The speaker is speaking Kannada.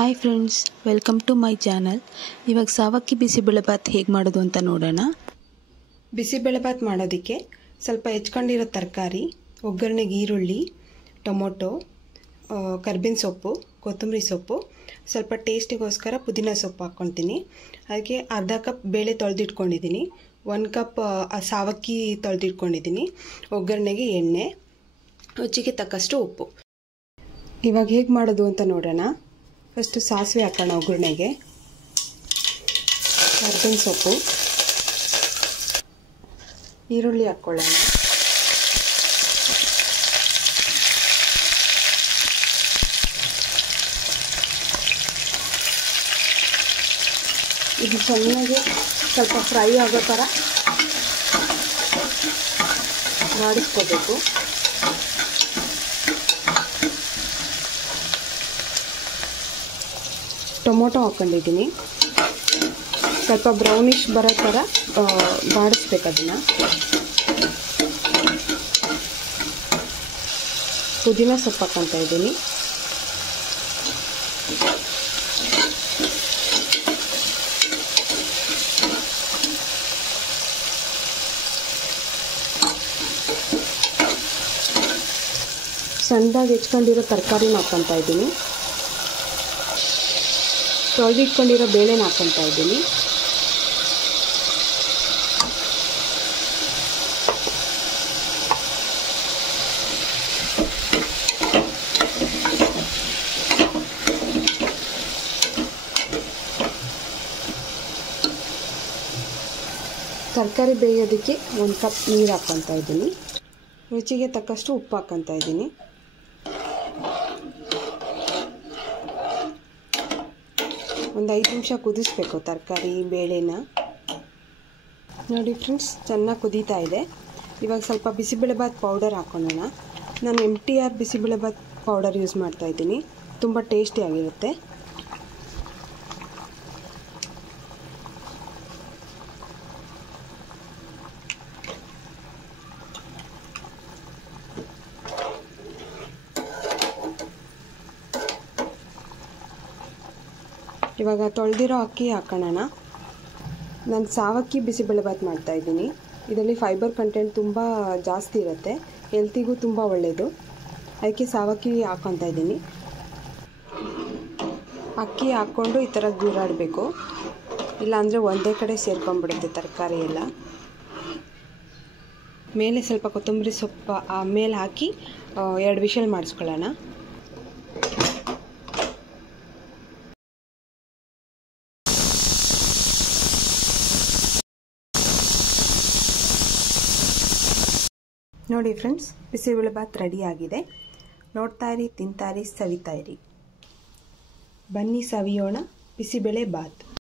Hi friends, welcome to my channel. ಇವಾಗ ಸಾವಕ್ಕಿ ಬಿಸಿಬೇಳೆಬಾತ್ ಹೇಗೆ ಮಾಡೋದು ಅಂತ ನೋಡೋಣ. ಬಿಸಿಬೇಳೆಬಾತ್ ಮಾಡೋದಕ್ಕೆ ಸ್ವಲ್ಪ ಹೆಚ್ಕೊಂಡಿರೋ ತರಕಾರಿ, ಒಗ್ಗರಣೆಗೆ ಈರುಳ್ಳಿ, ಟೊಮೊಟೊ, ಕರ್ಬೇವಿನ ಸೊಪ್ಪು, ಕೊತ್ತಂಬರಿ ಸೊಪ್ಪು, ಸ್ವಲ್ಪ ಟೇಸ್ಟಿಗೋಸ್ಕರ ಪುದೀನ ಸೊಪ್ಪು ಹಾಕ್ಕೊತೀನಿ. ಅದಕ್ಕೆ ಅರ್ಧ ಕಪ್ ಬೇಳೆ ತೊಳೆದಿಟ್ಕೊಂಡಿದ್ದೀನಿ, 1 ಕಪ್ ಸಾವಕ್ಕಿ ತೊಳೆದಿಟ್ಕೊಂಡಿದ್ದೀನಿ, ಒಗ್ಗರಣೆಗೆ ಎಣ್ಣೆ, ರುಚಿಗೆ ತಕ್ಕಷ್ಟು ಉಪ್ಪು. ಇವಾಗ ಹೇಗೆ ಮಾಡೋದು ಅಂತ ನೋಡೋಣ. ಫಸ್ಟು ಸಾಸಿವೆ ಹಾಕೋಣ ಒಗ್ಗರಣೆಗೆ, ಕರ್ಬೇವಿನ ಸೊಪ್ಪು, ಈರುಳ್ಳಿ ಹಾಕ್ಕೊಳ್ಳೋಣ, ಇದು ಚೆನ್ನಾಗಿ ಸ್ವಲ್ಪ ಫ್ರೈ ಆಗೋ ಥರ ಮಾಡಿಸ್ಕೋಬೇಕು. ಟೊಮೊಟೊ ಹಾಕ್ಕೊಂಡಿದ್ದೀನಿ, ಸ್ವಲ್ಪ ಬ್ರೌನಿಷ್ ಬರೋ ಥರ ಬಾಡಿಸ್ಬೇಕು ಅದನ್ನು. ಪುದೀನ ಸೊಪ್ಪು ಹಾಕ್ಕೊತಾ ಇದ್ದೀನಿ, ಸಣ್ಣದಾಗಿ ಹೆಚ್ಕೊಂಡಿರೋ ತರಕಾರಿನ ಹಾಕ್ಕೊತಾ ಇದ್ದೀನಿ, ತೊಳೆದಿಟ್ಕೊಂಡಿರೋ ಬೇಳೆನ ಹಾಕ್ಕೊತಾ ಇದ್ದೀನಿ, ತರಕಾರಿ ಬೇಯೋದಕ್ಕೆ 1 ಕಪ್ ನೀರು ಹಾಕ್ಕೊತಾ ಇದ್ದೀನಿ, ರುಚಿಗೆ ತಕ್ಕಷ್ಟು ಉಪ್ಪು ಹಾಕ್ಕೊತಾ ಇದ್ದೀನಿ. ಒಂದು 5 ನಿಮಿಷ ಕುದಿಸ್ಬೇಕು ತರಕಾರಿ ಬೇಳೆನ. ನೋಡಿ ಫ್ರೆಂಡ್ಸ್, ಚೆನ್ನಾಗಿ ಕುದೀತಾ ಇದೆ. ಇವಾಗ ಸ್ವಲ್ಪ ಬಿಸಿಬೇಳೆಬಾತ್ ಪೌಡರ್ ಹಾಕ್ಕೊಳ್ಳೋಣ. ನಾನು MTR ಬಿಸಿಬೇಳೆಬಾತ್ ಪೌಡರ್ ಯೂಸ್ ಮಾಡ್ತಾಯಿದ್ದೀನಿ, ತುಂಬ ಟೇಸ್ಟಿಯಾಗಿರುತ್ತೆ. ಇವಾಗ ತೊಳೆದಿರೋ ಅಕ್ಕಿ ಹಾಕೋಣ. ನಾನು ಸಾವಕ್ಕಿ ಬಿಸಿಬೇಳೆಬಾತ್ ಮಾಡ್ತಾಯಿದ್ದೀನಿ. ಇದರಲ್ಲಿ ಫೈಬರ್ ಕಂಟೆಂಟ್ ತುಂಬ ಜಾಸ್ತಿ ಇರುತ್ತೆ, ಹೆಲ್ತಿಗೂ ತುಂಬ ಒಳ್ಳೆಯದು. ಅದಕ್ಕೆ ಸಾವಕ್ಕಿ ಹಾಕ್ಕೊತಾ ಇದ್ದೀನಿ. ಅಕ್ಕಿ ಹಾಕ್ಕೊಂಡು ಈ ಥರ ಗೂರಾಡಬೇಕು, ಇಲ್ಲಾಂದರೆ ಒಂದೇ ಕಡೆ ಸೇರ್ಕೊಂಡ್ಬಿಡುತ್ತೆ ತರಕಾರಿ ಎಲ್ಲ. ಮೇಲೆ ಸ್ವಲ್ಪ ಕೊತ್ತಂಬರಿ ಸೊಪ್ಪು ಮೇಲೆ ಹಾಕಿ 2 ವಿಷಲ್ ಮಾಡಿಸ್ಕೊಳ್ಳೋಣ. ನೋಡಿ ಫ್ರೆಂಡ್ಸ್, ಬಿಸಿಬೇಳೆಬಾತ್ ರೆಡಿಯಾಗಿದೆ. ನೋಡ್ತಾ ಇರಿ, ತಿಂತಾ ಇರಿ, ಸವಿತಾ ಇರಿ. ಬನ್ನಿ ಸವಿಯೋಣ ಬಿಸಿಬೇಳೆಬಾತ್.